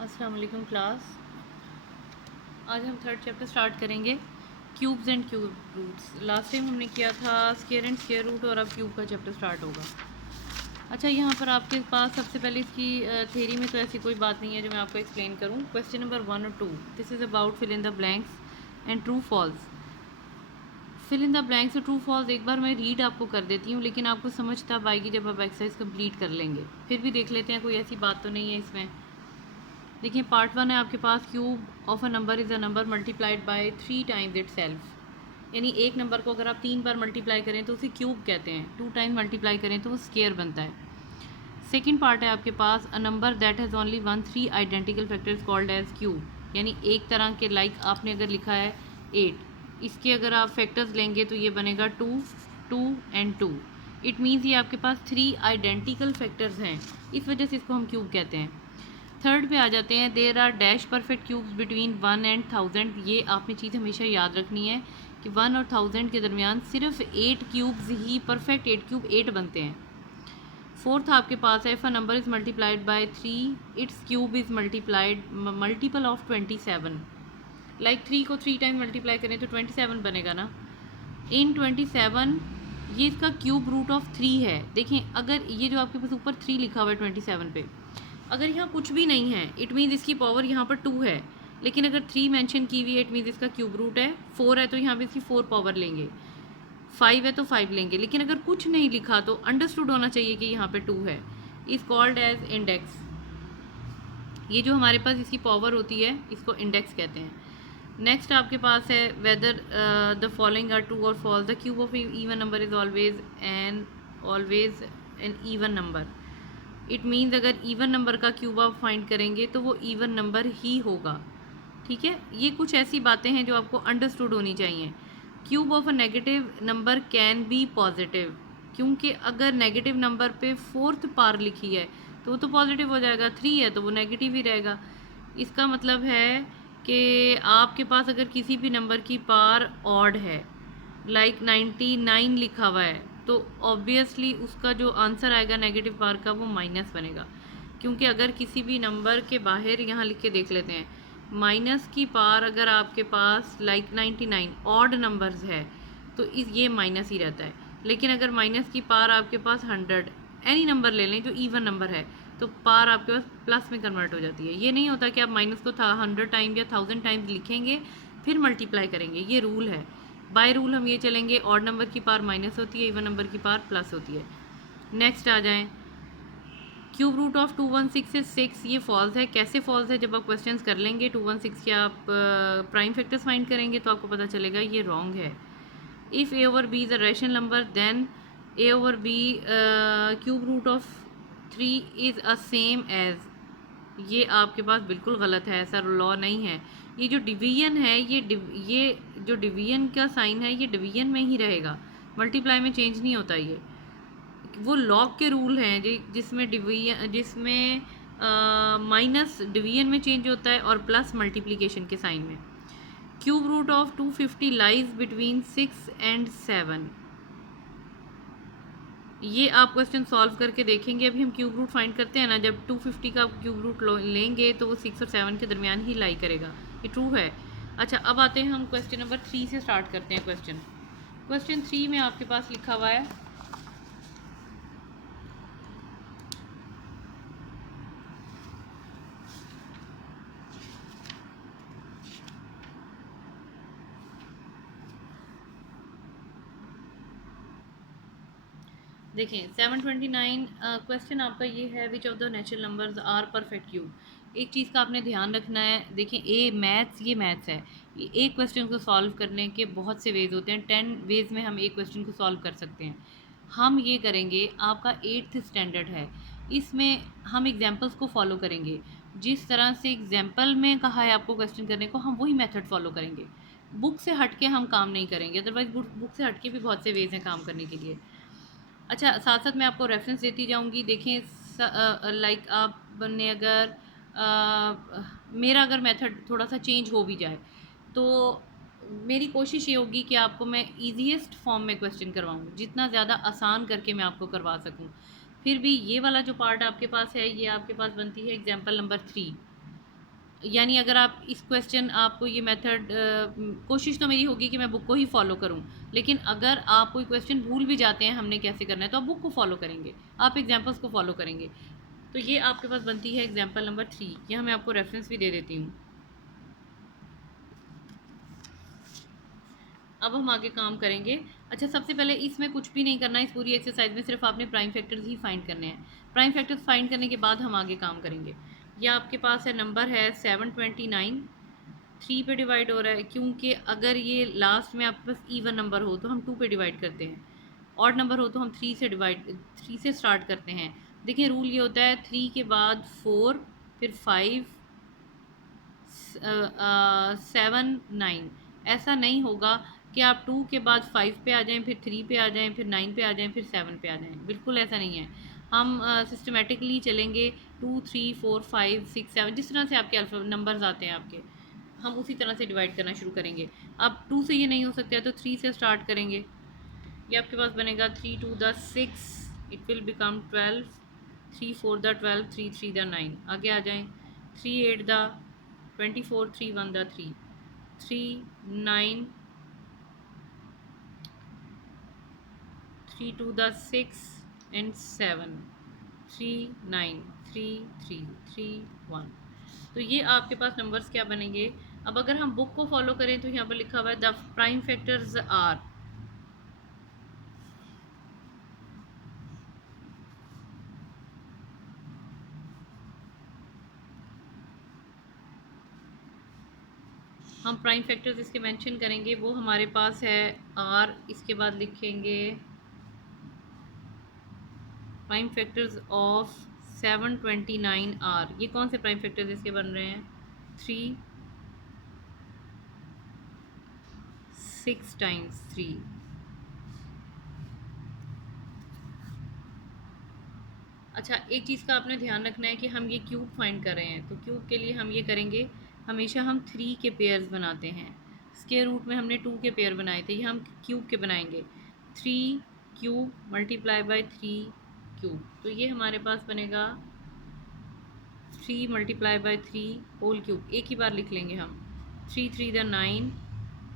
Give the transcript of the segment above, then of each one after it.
अस्सलाम वालेकुम क्लास। आज हम थर्ड चैप्टर स्टार्ट करेंगे, cubes and cube roots. Last time हमने किया था स्क्वायर एंड स्क्वायर रूट, और अब क्यूब का चैप्टर स्टार्ट होगा। अच्छा, यहाँ पर आपके पास सबसे पहले इसकी थ्योरी में तो ऐसी कोई बात नहीं है जो मैं आपको एक्सप्लेन करूँ। क्वेश्चन नंबर 1 और 2, this is about fill in the blanks and true false. Fill in the blanks और ट्रू फॉल्स एक बार मैं रीड आपको कर देती हूँ, लेकिन आपको समझ तब आएगी जब आप एक्सरसाइज कंप्लीट कर लेंगे। फिर भी देख लेते हैं, कोई ऐसी बात तो नहीं है इसमें। देखिए, पार्ट 1 है आपके पास, cube of a number is a number multiplied by 3 times itself. यानी एक नंबर को अगर आप 3 बार मल्टीप्लाई करें तो उसे क्यूब कहते हैं, 2 टाइम्स मल्टीप्लाई करें तो वो स्क्वायर बनता है। सेकेंड पार्ट है आपके पास, a number that has only 3 identical factors called as cube. यानी एक तरह के आपने अगर लिखा है 8, इसके अगर आप फैक्टर्स लेंगे तो ये बनेगा 2, 2 एंड 2। इट मीन्स ये आपके पास 3 आइडेंटिकल फैक्टर्स हैं, इस वजह से इसको हम क्यूब कहते हैं। थर्ड पे आ जाते हैं, there are dash perfect cubes between 1 and 1000। ये आपने चीज़ हमेशा याद रखनी है कि 1 और 1000 के दरमियान सिर्फ 8 क्यूब्स ही, परफेक्ट 8 क्यूब 8 बनते हैं। फोर्थ आपके पास है, if a number is multiplied by 3 it's cube is multiplied multiple of 27। Like 3 को 3 टाइम मल्टीप्लाई करें तो 27 बनेगा ना। इन 27 ये इसका क्यूब रूट ऑफ 3 है। देखें, अगर ये जो आपके पास ऊपर 3 लिखा हुआ है 27 पे, अगर यहाँ कुछ भी नहीं है इट मीन्स इसकी पावर यहाँ पर 2 है। लेकिन अगर 3 मेंशन की हुई है इट मीन्स इसका क्यूब रूट है। 4 है तो यहाँ पे इसकी 4 पावर लेंगे। 5 है तो 5 लेंगे। लेकिन अगर कुछ नहीं लिखा तो अंडरस्टूड होना चाहिए कि यहाँ पे 2 है। Is called as index. ये जो हमारे पास इसकी पावर होती है इसको इंडेक्स कहते हैं। नेक्स्ट आपके पास है, whether the following are true और false, the cube of even number is always an even number. It means अगर इवन नंबर का क्यूब आप फाइंड करेंगे तो वो इवन नंबर ही होगा। ठीक है, ये कुछ ऐसी बातें हैं जो आपको अंडरस्टूड होनी चाहिए। Cube of a negative number can be positive, क्योंकि अगर नेगेटिव नंबर पे फोर्थ पार लिखी है तो वो तो पॉजिटिव हो जाएगा, 3 है तो वो नेगेटिव ही रहेगा। इसका मतलब है कि आपके पास अगर किसी भी नंबर की पार ऑड है, लाइक 99 लिखा हुआ है, तो ऑब्वियसली उसका जो आंसर आएगा नेगेटिव पार का वो माइनस बनेगा। क्योंकि अगर किसी भी नंबर के बाहर, यहाँ लिख के देख लेते हैं, माइनस की पार अगर आपके पास लाइक 99 ऑड नंबर्स है तो ये माइनस ही रहता है। लेकिन अगर माइनस की पार आपके पास 100, एनी नंबर ले लें जो इवन नंबर है, तो पार आपके पास प्लस में कन्वर्ट हो जाती है। ये नहीं होता कि आप माइनस को 100 टाइम या 1000 टाइम्स लिखेंगे फिर मल्टीप्लाई करेंगे, ये रूल है। बाय रूल हम ये चलेंगे, ऑड नंबर की पार माइनस होती है, इवन नंबर की पार प्लस होती है। नेक्स्ट आ जाएं, क्यूब रूट ऑफ 216 is 6। ये फॉल्स है। कैसे फॉल्स है? जब आप क्वेश्चंस कर लेंगे 216 के आप प्राइम फैक्टर्स फाइंड करेंगे तो आपको पता चलेगा ये रॉन्ग है। If a over b is a rational number then a over b cube root of 3 is a same as. ये आपके पास बिल्कुल गलत है, ऐसा लॉ नहीं है। ये जो डिवीजन है, ये जो डिवीजन का साइन है ये डिवीजन में ही रहेगा, मल्टीप्लाई में चेंज नहीं होता। ये वो लॉग के रूल हैं जिसमें माइनस डिवीजन में चेंज होता है और प्लस मल्टीप्लिकेशन के साइन में। Cube root of 250 lies between 6 and 7। ये आप क्वेश्चन सॉल्व करके देखेंगे। अभी हम क्यूब रूट फाइंड करते हैं ना, जब 250 का क्यूब रूट लेंगे तो वो 6 और 7 के दरमियान ही लाई करेगा। ये ट्रू है। अच्छा, अब आते हैं हम क्वेश्चन नंबर 3 से स्टार्ट करते हैं। क्वेश्चन 3 में आपके पास लिखा हुआ है, देखें 729। क्वेश्चन आपका ये है, which of the natural numbers are perfect cube. एक चीज़ का आपने ध्यान रखना है। देखें, ये मैथ्स है। एक क्वेश्चन को सॉल्व करने के बहुत से वेज होते हैं, 10 वेज में हम एक क्वेश्चन को सॉल्व कर सकते हैं। हम ये करेंगे, आपका 8th स्टैंडर्ड है, इसमें हम एग्जाम्पल्स को फॉलो करेंगे। जिस तरह से एग्जाम्पल में कहा है आपको क्वेश्चन करने को, हम वही मेथड फॉलो करेंगे। बुक से हट के हम काम नहीं करेंगे, अदरवाइज बुक से हट के भी बहुत से वेज हैं काम करने के लिए। अच्छा, साथ साथ मैं आपको रेफरेंस देती जाऊंगी। देखें, लाइक आपने अगर मेरा अगर मेथड थोड़ा सा चेंज हो भी जाए तो मेरी कोशिश ये होगी कि आपको मैं ईजीएस्ट फॉर्म में क्वेश्चन करवाऊँ, जितना ज़्यादा आसान करके मैं आपको करवा सकूँ। फिर भी ये वाला जो पार्ट आपके पास है, ये आपके पास बनती है एग्जाम्पल नंबर 3। यानी अगर आप इस क्वेश्चन आपको ये मेथड, कोशिश तो मेरी होगी कि मैं बुक को ही फॉलो करूं, लेकिन अगर आप कोई क्वेश्चन भूल भी जाते हैं हमने कैसे करना है तो आप बुक को फॉलो करेंगे, आप एग्जाम्पल्स को फॉलो करेंगे। तो ये आपके पास बनती है एग्जाम्पल नंबर 3। यहाँ मैं आपको रेफरेंस भी दे देती हूँ। अब हम आगे काम करेंगे। अच्छा, सबसे पहले इसमें कुछ भी नहीं करना है, इस पूरी एक्सरसाइज में सिर्फ आपने प्राइम फैक्टर्स ही फाइंड करने हैं। प्राइम फैक्टर्स फाइंड करने के बाद हम आगे काम करेंगे। यह आपके पास है, नंबर है 729, 3 पे डिवाइड हो रहा है, क्योंकि अगर ये लास्ट में आपके पास इवन नंबर हो तो हम 2 पे डिवाइड करते हैं, ऑड नंबर हो तो हम 3 से स्टार्ट करते हैं। देखिए रूल ये होता है 3 के बाद 4, फिर 5, 7, 9। ऐसा नहीं होगा कि आप 2 के बाद 5 पे आ जाएं, फिर 3 पे आ जाएं, फिर 9 पे आ जाएं, फिर 7 पे आ जाएं। बिल्कुल ऐसा नहीं है। हम सिस्टमेटिकली चलेंगे। 2, 3, 4, 5, 6, 7, जिस तरह से आपके अल्फ़ा नंबर्स आते हैं आपके, हम उसी तरह से डिवाइड करना शुरू करेंगे। अब 2 से ये नहीं हो सकता है तो 3 से स्टार्ट करेंगे। ये आपके पास बनेगा 3 2 the 6, it will become 12, 3 4 the 12, 3 3 the 9। आगे आ जाएं। 3 8 द 24, 3 1 द 3, 3 9, 3 2 द 6 एंड 7, 3 9, 3 3 3 1। तो ये आपके पास नंबर्स क्या बनेंगे। अब अगर हम बुक को फॉलो करें तो यहाँ पर लिखा हुआ है द प्राइम फैक्टर्स आर, हम प्राइम फैक्टर्स इसके मेंशन करेंगे। वो हमारे पास है आर, इसके बाद लिखेंगे प्राइम फैक्टर्स ऑफ 729 आर। ये कौन से प्राइम फैक्टर्स इसके बन रहे हैं, 3, 6 टाइम्स 3। अच्छा, एक चीज़ का आपने ध्यान रखना है कि हम ये क्यूब फाइंड कर रहे हैं, तो क्यूब के लिए हम ये करेंगे, हमेशा हम 3 के पेयर्स बनाते हैं। स्क्वायर रूट में हमने 2 के पेयर बनाए थे, ये हम क्यूब के बनाएंगे। 3 क्यूब मल्टीप्लाई बाय 3 क्यूब, तो ये हमारे पास बनेगा 3 मल्टीप्लाई बाय 3 होल क्यूब। एक ही बार लिख लेंगे हम, 3 3 द 9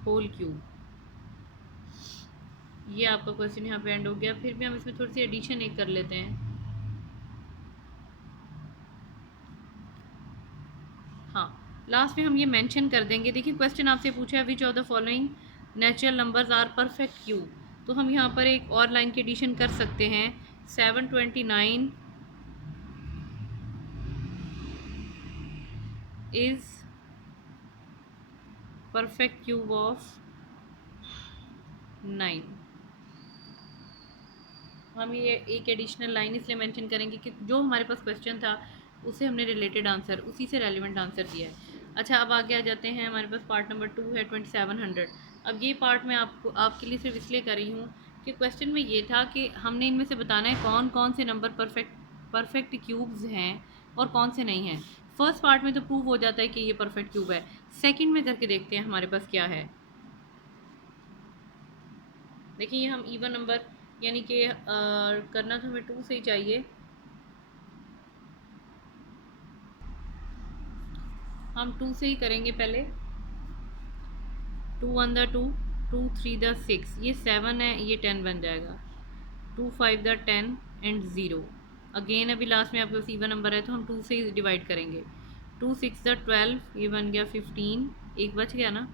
होल क्यूब। ये आपका क्वेश्चन यहाँ पे एंड हो गया। फिर भी हम इसमें थोड़ी सी एडिशन एक कर लेते हैं। हाँ, लास्ट में हम ये मेंशन कर देंगे। देखिए क्वेश्चन आपसे पूछा है which of the following natural numbers are perfect cube, तो हम यहाँ पर एक और लाइन की एडिशन कर सकते हैं। 729 इज परफेक्ट क्यूब ऑफ 9। हम ये एक एडिशनल लाइन इसलिए मेंशन करेंगे कि जो हमारे पास क्वेश्चन था उससे हमने रिलेटेड आंसर, उसी से रेलिवेंट आंसर दिया है। अच्छा, अब आगे आ जाते हैं। हमारे पास पार्ट नंबर 2 है 2700। अब ये पार्ट मैं आपके लिए सिर्फ इसलिए कर रही हूँ कि क्वेश्चन में ये था कि हमने इनमें से बताना है कौन कौन से नंबर परफेक्ट क्यूब्स हैं और कौन से नहीं हैं। फर्स्ट पार्ट में तो प्रूव हो जाता है कि ये परफेक्ट क्यूब है। सेकंड में करके देखते हैं हमारे पास क्या है। देखिए ये हम इवन नंबर, यानी कि करना तो हमें 2 से ही चाहिए। हम 2 से ही करेंगे पहले। 2 1 द 2, 2 3 द 6, ये 7 है, ये 10 बन जाएगा। 2 5 द 10 एंड 0। अगेन अभी लास्ट में आपके पास इवन नंबर है तो हम 2 से ही डिवाइड करेंगे। 2 6 द 12, ये बन गया 15, एक बच गया ना।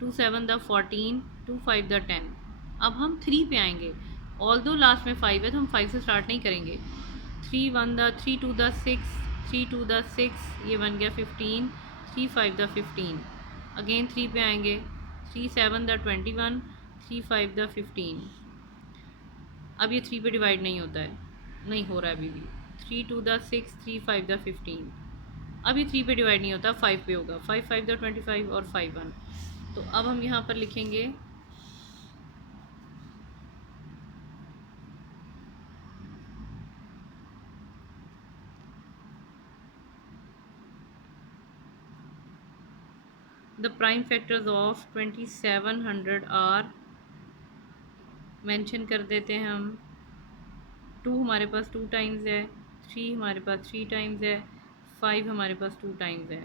2 7 द 14, 2 5 द 10। अब हम 3 पे आएंगे। ऑल दो लास्ट में 5 है तो हम 5 से स्टार्ट नहीं करेंगे। 3 1 द 3 2 द 6, 3 2 द 6, ये बन गया 15, 3 5 द 15। अगेन 3 पे आएंगे। 3 7 द 21, 3 5 द 15। अब ये 3 पे डिवाइड नहीं होता है, नहीं हो रहा है अभी भी। 3 2 द 6, 3 5 द 15। अब ये 3 पे डिवाइड नहीं होता, 5 पे होगा। 5 5 द 25 और 5 1। तो अब हम यहाँ पर लिखेंगे the prime factors of 2700 are, mention कर देते हैं हम। 2 हमारे पास 2 टाइम्स है, 3 हमारे पास 3 टाइम्स है, 5 हमारे पास 2 टाइम्स है।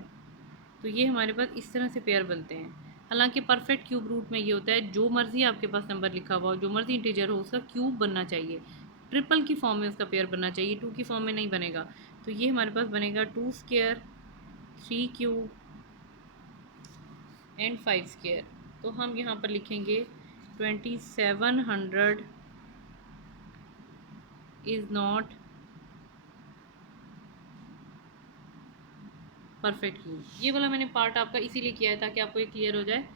तो ये हमारे पास इस तरह से पेयर बनते हैं। हालांकि परफेक्ट क्यूब रूट में ये होता है जो मर्जी आपके पास नंबर लिखा हुआ हो, जो मर्जी इंटीजर हो, उसका क्यूब बनना चाहिए, ट्रिपल की फॉर्म में उसका पेयर बनना चाहिए, 2 की फॉर्म में नहीं बनेगा। तो ये हमारे पास बनेगा 2 स्क्वायर 3 क्यूब एंड 5 स्क्वायर। तो हम यहाँ पर लिखेंगे 2700 इज़ नॉट परफेक्ट क्यूब। ये वाला मैंने पार्ट आपका इसीलिए किया है ताकि आपको ये क्लियर हो जाए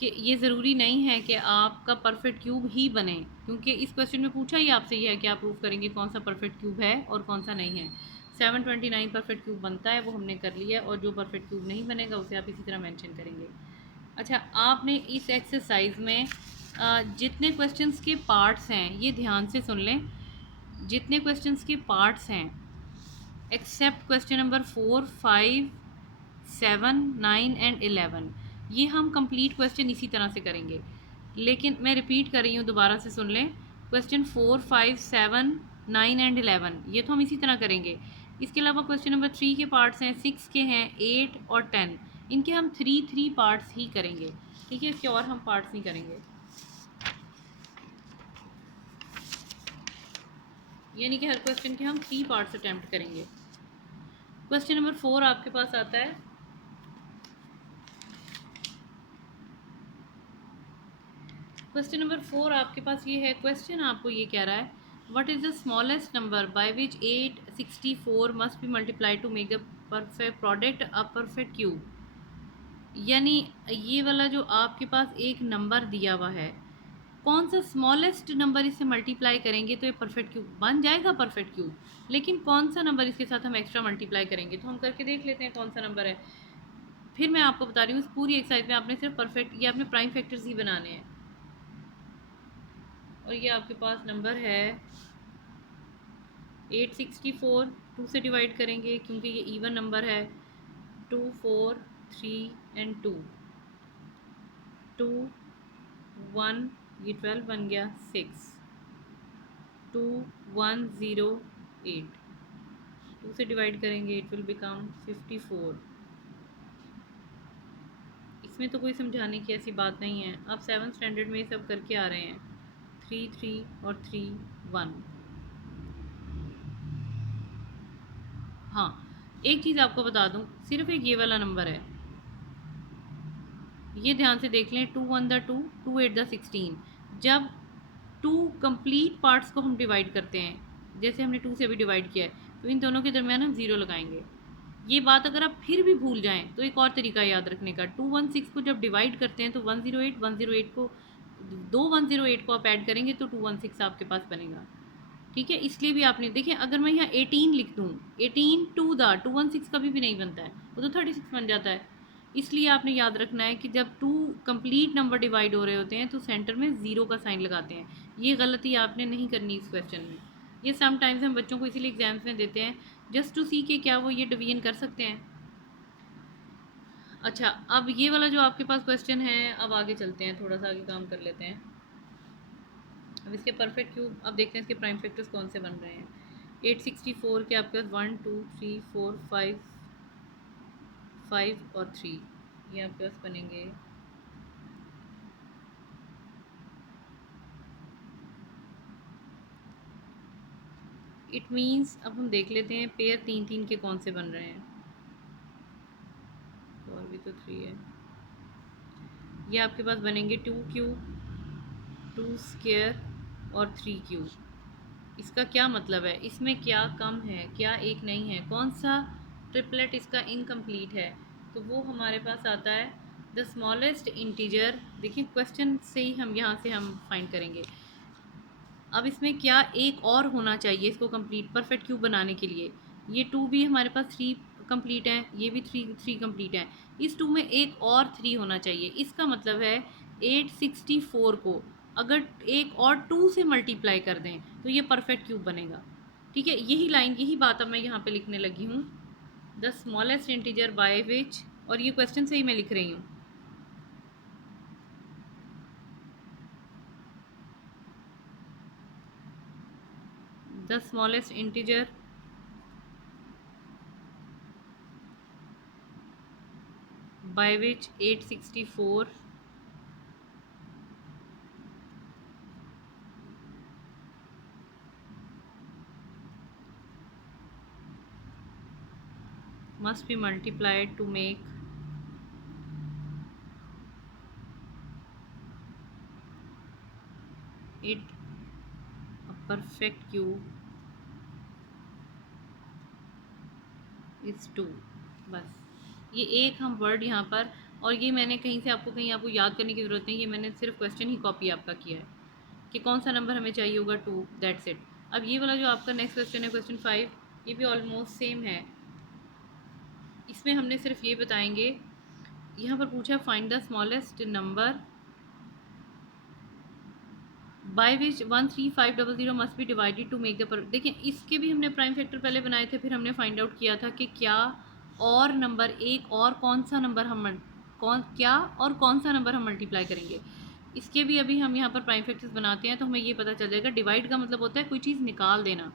कि ये ज़रूरी नहीं है कि आपका परफेक्ट क्यूब ही बने, क्योंकि इस क्वेश्चन में पूछा ही आपसे ये है कि आप प्रूव करेंगे कौन सा परफेक्ट क्यूब है और कौन सा नहीं है। 729 परफेक्ट क्यूब बनता है, वो हमने कर लिया, और जो परफेक्ट क्यूब नहीं बनेगा उसे आप इसी तरह मेंशन करेंगे। अच्छा, आपने इस एक्सरसाइज में जितने क्वेश्चंस के पार्ट्स हैं ये ध्यान से सुन लें। जितने क्वेश्चंस के पार्ट्स हैं एक्सेप्ट क्वेश्चन नंबर 4, 5, 7, 9 एंड 11, ये हम कंप्लीट क्वेश्चन इसी तरह से करेंगे। लेकिन मैं रिपीट कर रही हूँ, दोबारा से सुन लें। क्वेश्चन 4, 5, 7, 9 एंड 11 ये तो हम इसी तरह करेंगे। इसके अलावा क्वेश्चन नंबर 3 के पार्ट्स हैं, 6 के हैं, 8 और 10, इनके हम 3 पार्ट्स ही करेंगे। ठीक है, इसके और हम पार्ट्स नहीं करेंगे, यानी कि हर क्वेश्चन के हम 3 पार्ट्स अटैम्प्ट करेंगे। क्वेश्चन नंबर 4 आपके पास आता है, क्वेश्चन नंबर 4 आपके पास ये है। क्वेश्चन आपको ये कह रहा है, what is the smallest number by which 864 must be multiply two make the perfect product a perfect cube. यानी ये वाला जो आपके पास एक नंबर दिया हुआ है, कौन सा स्मॉलेस्ट नंबर इससे मल्टीप्लाई करेंगे तो ये परफेक्ट क्यूब बन जाएगा, परफेक्ट क्यूब। लेकिन कौन सा नंबर इसके साथ हम एक्स्ट्रा मल्टीप्लाई करेंगे, तो हम करके देख लेते हैं कौन सा नंबर है। फिर मैं आपको बता रही हूँ, इस पूरी एक्सरसाइज में आपने सिर्फ परफेक्ट, ये आपने प्राइम फैक्टर्स ही बनाने हैं। और ये आपके पास नंबर है 864, 2 से डिवाइड करेंगे क्योंकि ये इवन नंबर है। 2, 4, 3 एंड 2, 2, 1, ये 12 बन गया, 6, 2, 1, 0, 8, 2 से डिवाइड करेंगे इट विल बिकम 54। इसमें तो कोई समझाने की ऐसी बात नहीं है, आप 7th स्टैंडर्ड में ये सब करके आ रहे हैं। 3, 3 और 3, 1। हाँ, एक चीज़ आपको बता दूं, सिर्फ एक ये वाला नंबर है, ये ध्यान से देख लें। 2 1 द 2, 2 8 द 16। जब 2 कंप्लीट पार्ट्स को हम डिवाइड करते हैं, जैसे हमने 2 से भी डिवाइड किया है, तो इन दोनों के दरमियान हम 0 लगाएंगे। ये बात अगर आप फिर भी भूल जाएं तो एक और तरीका याद रखने का, 216 को जब डिवाइड करते हैं तो 108, 108 को, दो 108 को आप ऐड करेंगे तो 216 आपके पास बनेगा। ठीक है, इसलिए भी आपने देखिए, अगर मैं यहाँ 18 लिख दूँ, 18 टू द 216 कभी भी नहीं बनता है, वो तो 36 बन जाता है। इसलिए आपने याद रखना है कि जब 2 कंप्लीट नंबर डिवाइड हो रहे होते हैं तो सेंटर में 0 का साइन लगाते हैं। ये गलती आपने नहीं करनी इस क्वेश्चन में। ये समटाइम्स हम बच्चों को इसीलिए एग्जाम्स में देते हैं, जस्ट टू सी के क्या वो ये डिवीजन कर सकते हैं। अच्छा, अब ये वाला जो आपके पास क्वेश्चन है, अब आगे चलते हैं, थोड़ा सा आगे काम कर लेते हैं। अब इसके परफेक्ट क्यूब, अब देखते हैं इसके प्राइम फैक्टर्स कौन से बन रहे हैं। 864 के आपके पास 1, 2, 3, 4, 5 और 3, ये आपके पास बनेंगे। इट मीन्स अब हम देख लेते हैं पेयर 3 के कौन से बन रहे हैं। तो और भी तो 3 है, ये आपके पास बनेंगे 2 क्यूब, 2 स्क्वायर और 3 क्यूब। इसका क्या मतलब है, इसमें क्या कम है, क्या एक नहीं है, कौन सा ट्रिपलेट इसका इनकम्प्लीट है। तो वो हमारे पास आता है द स्मॉलेस्ट इंटीजर। देखिए क्वेश्चन से ही हम यहाँ से हम फाइंड करेंगे। अब इसमें क्या एक और होना चाहिए इसको कंप्लीट परफेक्ट क्यूब बनाने के लिए। ये 2 भी हमारे पास 3 कंप्लीट है, ये भी 3 कंप्लीट है, इस 2 में एक और 3 होना चाहिए। इसका मतलब है 864 को अगर एक और 2 से मल्टीप्लाई कर दें तो ये परफेक्ट क्यूब बनेगा। ठीक है, यही लाइन, यही बात अब मैं यहाँ पे लिखने लगी हूँ, the smallest integer by which, और ये क्वेश्चन से ही मैं लिख रही हूँ। The smallest integer by which 864 must be multiplied to make it a perfect cube is 2। बस ये एक हम वर्ड यहाँ पर, और ये मैंने कहीं आपको याद करने की ज़रूरत नहीं, ये मैंने सिर्फ क्वेश्चन ही कॉपी आपका किया है कि कौन सा नंबर हमें चाहिए होगा 2, दैट्स इट। अब ये वाला जो आपका नेक्स्ट क्वेश्चन है, क्वेश्चन 5, ये भी ऑलमोस्ट सेम है। इसमें हमने सिर्फ ये बताएंगे, यहाँ पर पूछा find the smallest number by which 13500 must be divided to make the per. देखिए इसके भी हमने प्राइम फैक्टर पहले बनाए थे, फिर हमने फाइंड आउट किया था कि क्या और नंबर एक और कौन सा नंबर हम कौन सा नंबर हम मल्टीप्लाई करेंगे। इसके भी अभी हम यहाँ पर प्राइम फैक्टर्स बनाते हैं तो हमें ये पता चल जाएगा। डिवाइड का मतलब होता है कोई चीज़ निकाल देना,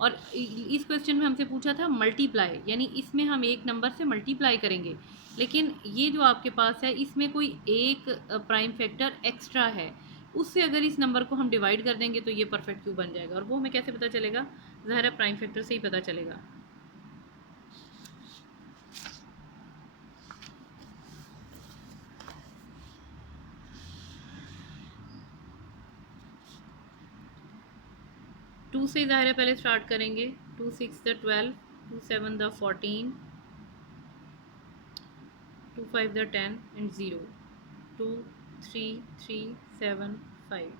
और इस क्वेश्चन में हमसे पूछा था मल्टीप्लाई, यानी इसमें हम एक नंबर से मल्टीप्लाई करेंगे। लेकिन ये जो आपके पास है इसमें कोई एक प्राइम फैक्टर एक्स्ट्रा है, उससे अगर इस नंबर को हम डिवाइड कर देंगे तो ये परफेक्ट क्यूब बन जाएगा। और वो हमें कैसे पता चलेगा? ज़ाहिर है प्राइम फैक्टर से ही पता चलेगा। टू से ज़ाहिर है पहले स्टार्ट करेंगे। 2 6 द 12, 2 7 द 14, 2 5 द 10 एंड 0, 2 3 3 7 5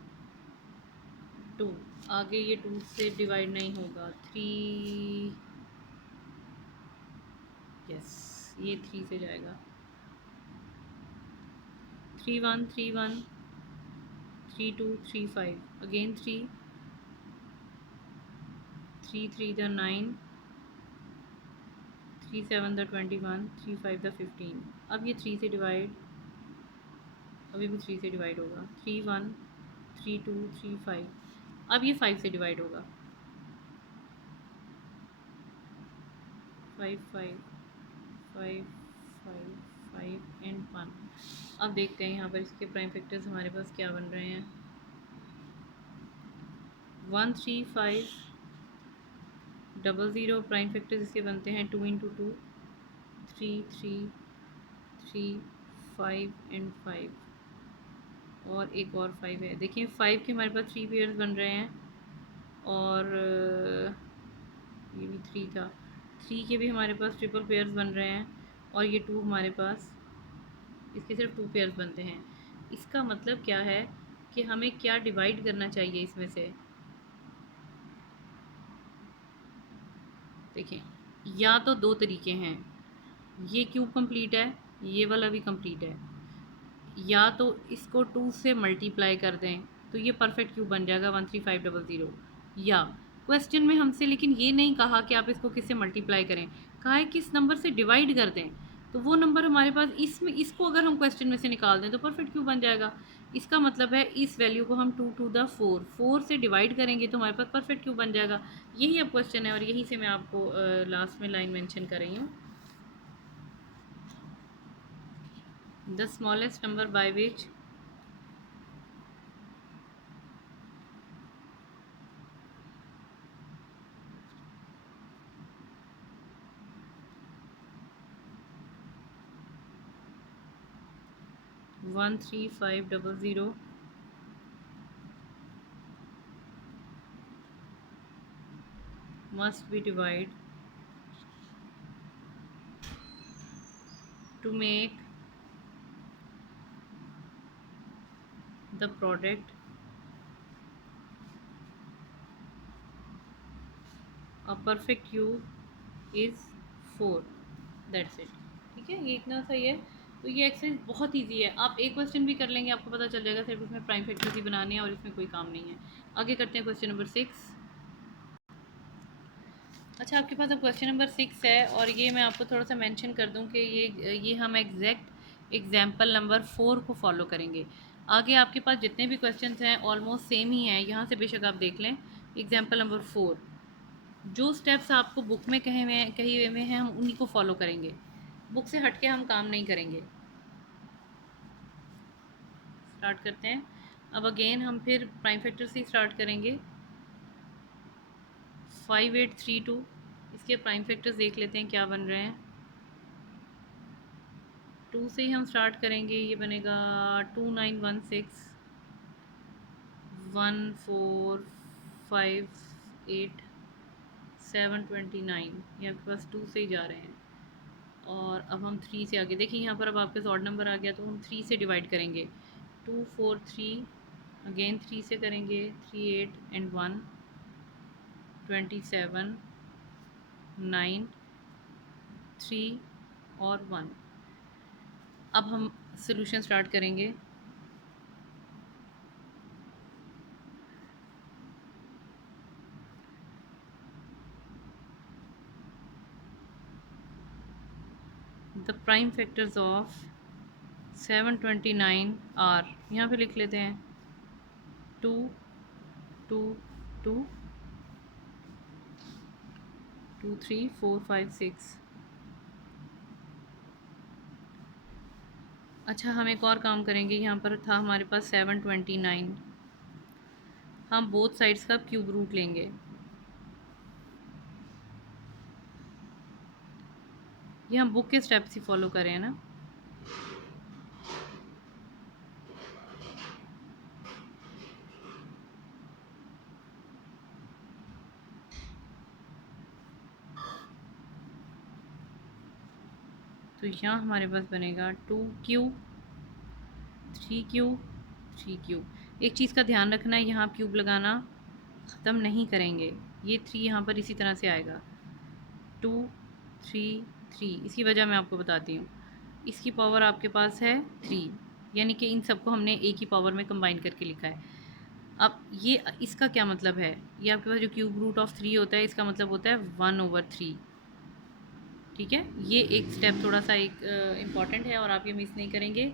2। आगे ये 2 से डिवाइड नहीं होगा। 3, यस ये 3 से जाएगा। 3 1 3 1, 3 2 3 5, अगेन 3 3 3 द 9, 3 7 द 21, 3 5 द 15। अब ये 3 से डिवाइड, अभी भी 3 से डिवाइड होगा। 3 1 3 2 3 5, अब ये 5 से डिवाइड होगा। 5 5 5 5 5 एंड 1। अब देखते हैं यहाँ पर इसके प्राइम फैक्टर्स हमारे पास क्या बन रहे हैं। 1 3 5 00, प्राइम फैक्टर्स इसके बनते हैं 2 इंटू 2, 3 3 3 5 एंड 5, और एक और 5 है। देखिए 5 के हमारे पास 3 पेयर्स बन रहे हैं, और ये भी 3 था, 3 के भी हमारे पास ट्रिपल पेयर्स बन रहे हैं, और ये 2 हमारे पास, इसके सिर्फ 2 पेयर्स बनते हैं। इसका मतलब क्या है कि हमें क्या डिवाइड करना चाहिए इसमें से। देखिए या तो दो तरीके हैं, ये क्यूब कंप्लीट है, ये वाला भी कंप्लीट है। या तो इसको 2 से मल्टीप्लाई कर दें तो ये परफेक्ट क्यूब बन जाएगा 13500। या क्वेश्चन में हमसे लेकिन ये नहीं कहा कि आप इसको किससे मल्टीप्लाई करें, कहा है किस नंबर से डिवाइड कर दें, तो वो नंबर हमारे पास इसमें, इसको अगर हम क्वेश्चन में से निकाल दें तो परफेक्ट क्यूब बन जाएगा। इसका मतलब है इस वैल्यू को हम 2 टू द 4 से डिवाइड करेंगे तो हमारे पास परफेक्ट क्यूब बन जाएगा। यही अब क्वेश्चन है, और यहीं से मैं आपको लास्ट में लाइन मेंशन कर रही हूँ। The smallest number by which 13500 must be divided to make the product a perfect cube is 4, that's it. ठीक है, ये इतना सही है। तो ये एक्सरसाइज बहुत इजी है, आप एक क्वेश्चन भी कर लेंगे आपको पता चल जाएगा, सिर्फ इसमें प्राइम फैक्टर्स ही बनाने हैं और इसमें कोई काम नहीं है। आगे करते हैं क्वेश्चन नंबर 6। अच्छा, आपके पास अब क्वेश्चन नंबर 6 है, और ये मैं आपको थोड़ा सा मेंशन कर दूं कि ये हम एग्जैक्ट एग्जाम्पल नंबर 4 को फॉलो करेंगे। आगे आपके पास जितने भी क्वेश्चंस हैं ऑलमोस्ट सेम ही हैं, यहाँ से बेशक आप देख लें। एग्जाम्पल नंबर 4, जो स्टेप्स आपको बुक में कहे हुए हैं हम उन्हीं को फॉलो करेंगे। बुक से हट के हम काम नहीं करेंगे। स्टार्ट करते हैं। अब अगेन हम फिर प्राइम फैक्टर से स्टार्ट करेंगे। 5832, इसके प्राइम फैक्टर्स देख लेते हैं क्या बन रहे हैं। 2 से ही हम स्टार्ट करेंगे, ये बनेगा 2916, 1458, 729, ये आपके पास 2 से ही जा रहे हैं। और अब हम 3 से आगे देखिए, यहाँ पर अब आपके पास ऑड नंबर आ गया तो हम 3 से डिवाइड करेंगे। 243, अगेन 3 से करेंगे, 38 एंड 1, 27, 9, 3 और 1। अब हम सोल्यूशन स्टार्ट करेंगे। The prime factors of 729 are, यहाँ पे लिख लेते हैं 2 2 2 2 3 4 5 6। अच्छा, हम एक और काम करेंगे। यहाँ पर था हमारे पास 729, हम बोथ साइड्स का क्यूब रूट लेंगे। ये हम बुक के स्टेप्स ही फॉलो करें हैं ना। तो यहाँ हमारे पास बनेगा 2 क्यूब 3 क्यूब 3 क्यूब। एक चीज़ का ध्यान रखना है, यहाँ क्यूब लगाना ख़त्म नहीं करेंगे। ये 3 यहाँ पर इसी तरह से आएगा। 2 3 3, इसकी वजह मैं आपको बताती हूँ। इसकी पावर आपके पास है 3, यानी कि इन सबको हमने एक ही पावर में कंबाइन करके लिखा है। अब ये इसका क्या मतलब है, ये आपके पास जो क्यूब रूट ऑफ 3 होता है, इसका मतलब होता है 1/3। ठीक है, ये एक स्टेप थोड़ा सा एक इम्पॉर्टेंट है और आप ये मिस नहीं करेंगे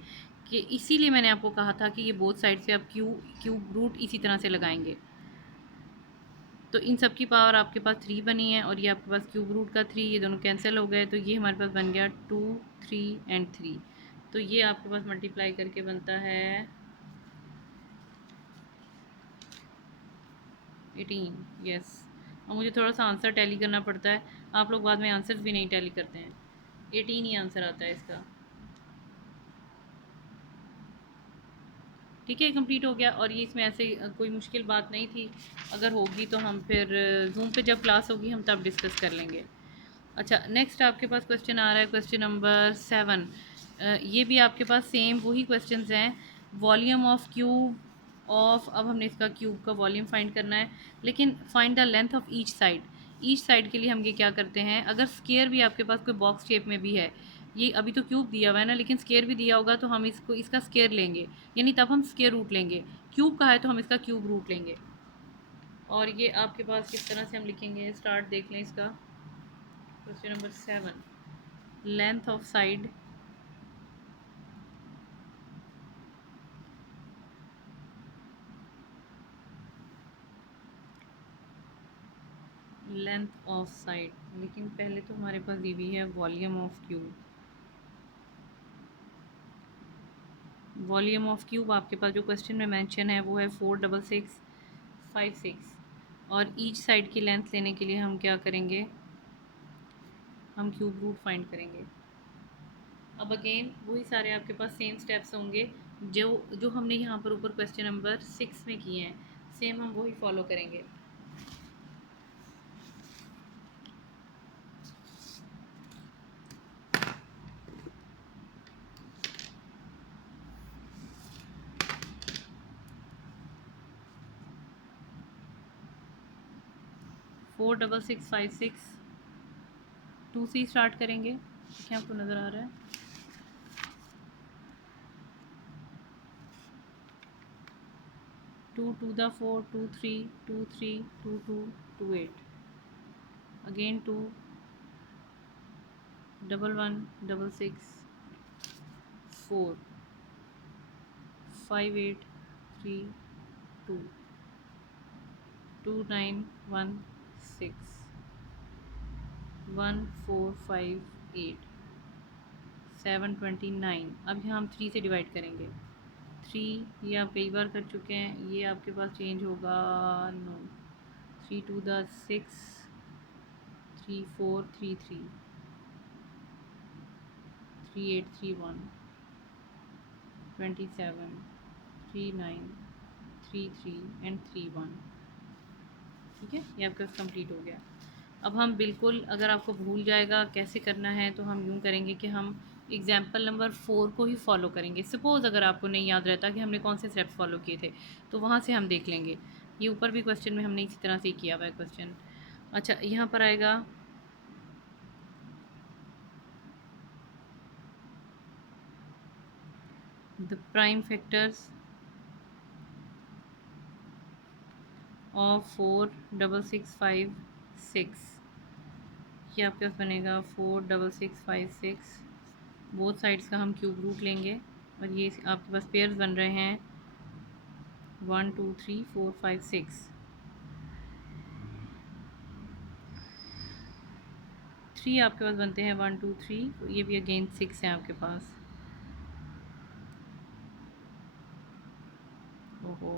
कि इसीलिए मैंने आपको कहा था कि ये बोथ साइड से आप क्यूब रूट इसी तरह से लगाएंगे। तो इन सब की पावर आपके पास 3 बनी है और ये आपके पास क्यूब रूट का 3, ये दोनों कैंसिल हो गए तो ये हमारे पास बन गया 2 3 एंड 3। तो ये आपके पास मल्टीप्लाई करके बनता है 18। यस, और मुझे थोड़ा सा आंसर टैली करना पड़ता है, आप लोग बाद में आंसर्स भी नहीं टैली करते हैं। 18 ही आंसर आता है इसका। ठीक है, कंप्लीट हो गया। और ये इसमें ऐसे कोई मुश्किल बात नहीं थी, अगर होगी तो हम फिर जूम पे जब क्लास होगी हम तब डिस्कस कर लेंगे। अच्छा, नेक्स्ट आपके पास क्वेश्चन आ रहा है, क्वेश्चन नंबर 7। ये भी आपके पास सेम वही क्वेश्चंस हैं। वॉल्यूम ऑफ क्यूब ऑफ, अब हमने इसका क्यूब का वॉल्यूम फाइंड करना है, लेकिन find the length of each side. Each side के लिए हम ये क्या करते हैं, अगर स्केयर भी आपके पास कोई बॉक्स शेप में भी है, ये अभी तो क्यूब दिया हुआ है ना, लेकिन स्केयर भी दिया होगा तो हम इसको इसका स्केयर लेंगे, यानी तब हम स्केयर रूट लेंगे। क्यूब का है तो हम इसका क्यूब रूट लेंगे। और ये आपके पास किस तरह से हम लिखेंगे, स्टार्ट देख लें इसका। Question number 7, length of side length of side, लेकिन पहले तो हमारे पास दी हुई है volume of cube. Volume of cube आपके पास जो क्वेश्चन में मेंशन है वो है 46656। और ईच साइड की लेंथ लेने के लिए हम क्या करेंगे, हम क्यूब रूट फाइंड करेंगे। अब अगेन वही सारे आपके पास सेम स्टेप्स होंगे जो जो हमने यहाँ पर ऊपर क्वेश्चन नंबर 6 में किए हैं, सेम हम वही फॉलो करेंगे। 46656, 2 से स्टार्ट करेंगे। क्या आपको नज़र आ रहा है, 2 2 the 4, 2 3 2 3 2 2 2 8, again 2 1 1 6 6 4 5 8 3 2 2 9 1 6 1 4 5 8 729। अब यहाँ हम 3 से डिवाइड करेंगे। 3 ये आप कई बार कर चुके हैं, ये आपके पास चेंज होगा। No, 3 2 the 6, 3 4 3 3, 3 8 3 1, 27 3 9 3 3 and 3 1। ठीक है, ये आपका कंप्लीट हो गया। अब हम बिल्कुल, अगर आपको भूल जाएगा कैसे करना है, तो हम यूँ करेंगे कि हम एग्जाम्पल नंबर 4 को ही फॉलो करेंगे। सपोज़ अगर आपको नहीं याद रहता कि हमने कौन से स्टेप्स फॉलो किए थे, तो वहाँ से हम देख लेंगे। ये ऊपर भी क्वेश्चन में हमने इसी तरह से किया हुआ है क्वेश्चन। अच्छा, यहाँ पर आएगा द प्राइम फैक्टर्स ऑफ 4 6 6 5 6। ये आपके पास बनेगा 4 6 6 5 6। बोथ साइड्स का हम क्यूब रूट लेंगे और ये आपके पास पेयर्स बन रहे हैं 1 2 3 4 5 6। 3 आपके पास बनते हैं 1 2 3, ये भी अगेन 6 है आपके पास। ओहो,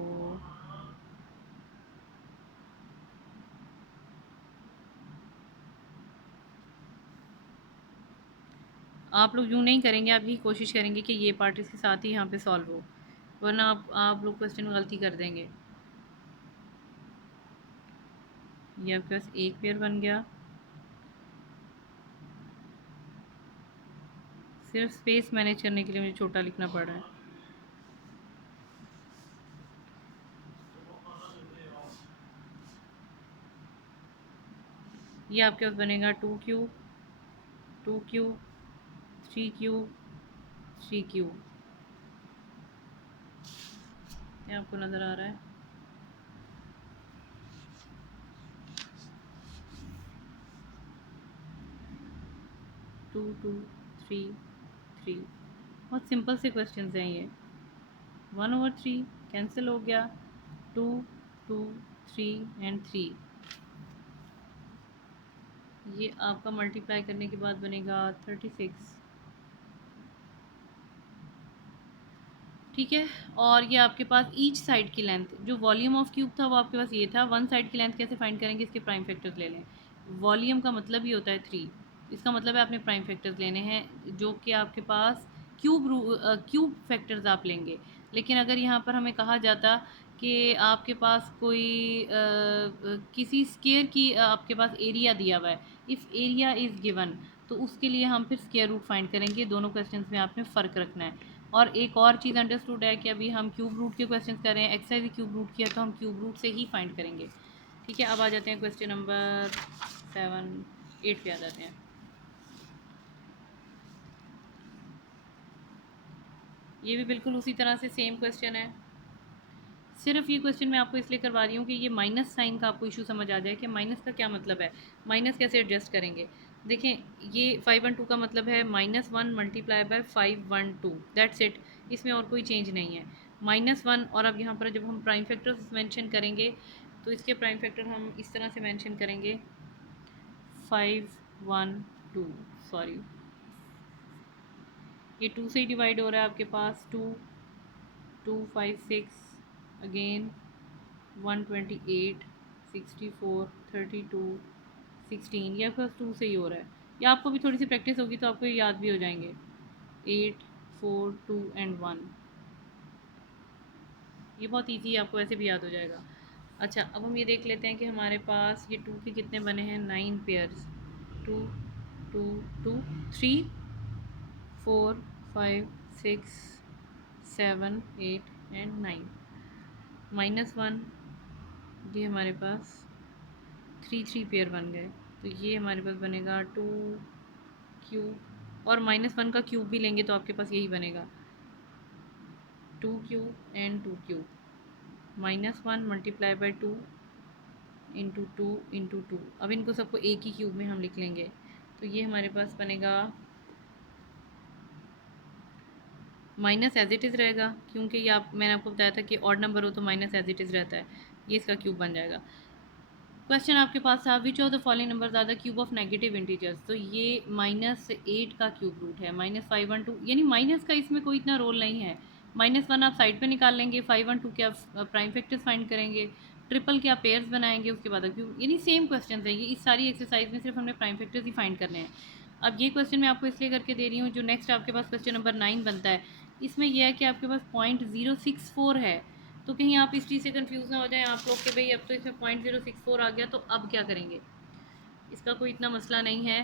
आप लोग यूँ नहीं करेंगे, आप ही कोशिश करेंगे कि ये पार्ट इसके साथ ही यहाँ पे सॉल्व हो, वरना आप लोग क्वेश्चन में गलती कर देंगे। ये आपके पास एक पेयर बन गया। सिर्फ स्पेस मैनेज करने के लिए मुझे छोटा लिखना पड़ रहा है। ये आपके पास बनेगा 2 क्यूब 2 क्यूब 3 क्यूब 3 क्यूब। ये आपको नज़र आ रहा है। Two two three three. बहुत सिंपल से क्वेश्चन हैं ये। 1/3 कैंसिल हो गया। 2 2 3 एंड 3। ये आपका मल्टीप्लाई करने के बाद बनेगा 36। ठीक है, और ये आपके पास ईच साइड की लेंथ, जो वॉल्यूम ऑफ क्यूब था वो आपके पास ये था। वन साइड की लेंथ कैसे फाइंड करेंगे, इसके प्राइम फैक्टर्स ले लें। वॉल्यूम का मतलब ही होता है 3, इसका मतलब है आपने प्राइम फैक्टर्स लेने हैं, जो कि आपके पास क्यूब फैक्टर्स आप लेंगे। लेकिन अगर यहाँ पर हमें कहा जाता कि आपके पास कोई किसी स्केयर की आपके पास एरिया दिया हुआ है, इफ़ एरिया इज़ गिवन, तो उसके लिए हम फिर स्केयर रूट फाइंड करेंगे। दोनों क्वेश्चंस में आपने फ़र्क रखना है। और एक और चीज़ अंडरस्टूड है कि अभी हम क्यूब रूट के क्वेश्चन कर रहे हैं, एक्सरसाइज क्यूब रूट किया तो हम क्यूब रूट से ही फाइंड करेंगे। ठीक है, अब आ जाते हैं क्वेश्चन नंबर 8 पे आ जाते हैं। ये भी बिल्कुल उसी तरह से सेम क्वेश्चन है। सिर्फ ये क्वेश्चन मैं आपको इसलिए करवा रही हूँ कि ये माइनस साइन का आपको इशू समझ आ जाए कि माइनस का क्या मतलब है, माइनस कैसे एडजस्ट करेंगे। देखें, ये 5 1 2 का मतलब है -1 मल्टीप्लाई बाय 5 1 2, दैट्स इट। इसमें और कोई चेंज नहीं है। -1, और अब यहाँ पर जब हम प्राइम फैक्टर्स मेंशन करेंगे तो इसके प्राइम फैक्टर हम इस तरह से मेंशन करेंगे 5 1 2, सॉरी ये 2 से ही डिवाइड हो रहा है आपके पास। 2 2 5 6 अगेन 128 64 32 16। ये आपके पास 2 से ही हो रहा है। या आपको भी थोड़ी सी प्रैक्टिस होगी तो आपको ये याद भी हो जाएंगे। 8 4 2 एंड 1। ये बहुत ईजी है, आपको ऐसे भी याद हो जाएगा। अच्छा, अब हम ये देख लेते हैं कि हमारे पास ये 2 के कितने बने हैं, 9 पेयर्स। 2 2 2 3 4 5 6 7 8 एंड 9। -1, ये हमारे पास 3 पेयर बन गए। तो ये हमारे पास बनेगा 2 क्यूब, और -1 का क्यूब भी लेंगे तो आपके पास यही बनेगा 2 cube and 2 cube. -1 multiply by 2 into 2 into 2। अब इनको सबको एक ही क्यूब में हम लिख लेंगे, तो ये हमारे पास बनेगा माइनस एज इट इज़ रहेगा, क्योंकि मैंने आपको बताया था कि ऑड नंबर हो तो माइनस एज इट इज़ रहता है। ये इसका क्यूब बन जाएगा। क्वेश्चन आपके पास था which of the following numbers are the cube of negative integers, तो ये -8 का क्यूब रूट है, -512, यानी माइनस का इसमें कोई इतना रोल नहीं है। -1 आप साइड पे निकाल लेंगे, 512 के आप प्राइम फैक्टर्स फाइंड करेंगे, ट्रिपल के आप पेयर्स बनाएंगे, उसके बाद क्यूब, यानी सेम क्वेश्चन है ये। इस सारी एक्सरसाइज में सिर्फ हमने प्राइम फैक्टर्स ही फाइंड करने हैं। अब ये क्वेश्चन मैं आपको इसलिए करके दे रही हूँ, जो नेक्स्ट आपके पास क्वेश्चन नंबर 9 बनता है, इसमें यह है कि आपके पास 0.064 है, तो कहीं आप इस चीज़ से कंफ्यूज ना हो जाएं आप लोग कि भाई अब तो इसमें 0.064 आ गया, तो अब क्या करेंगे। इसका कोई इतना मसला नहीं है।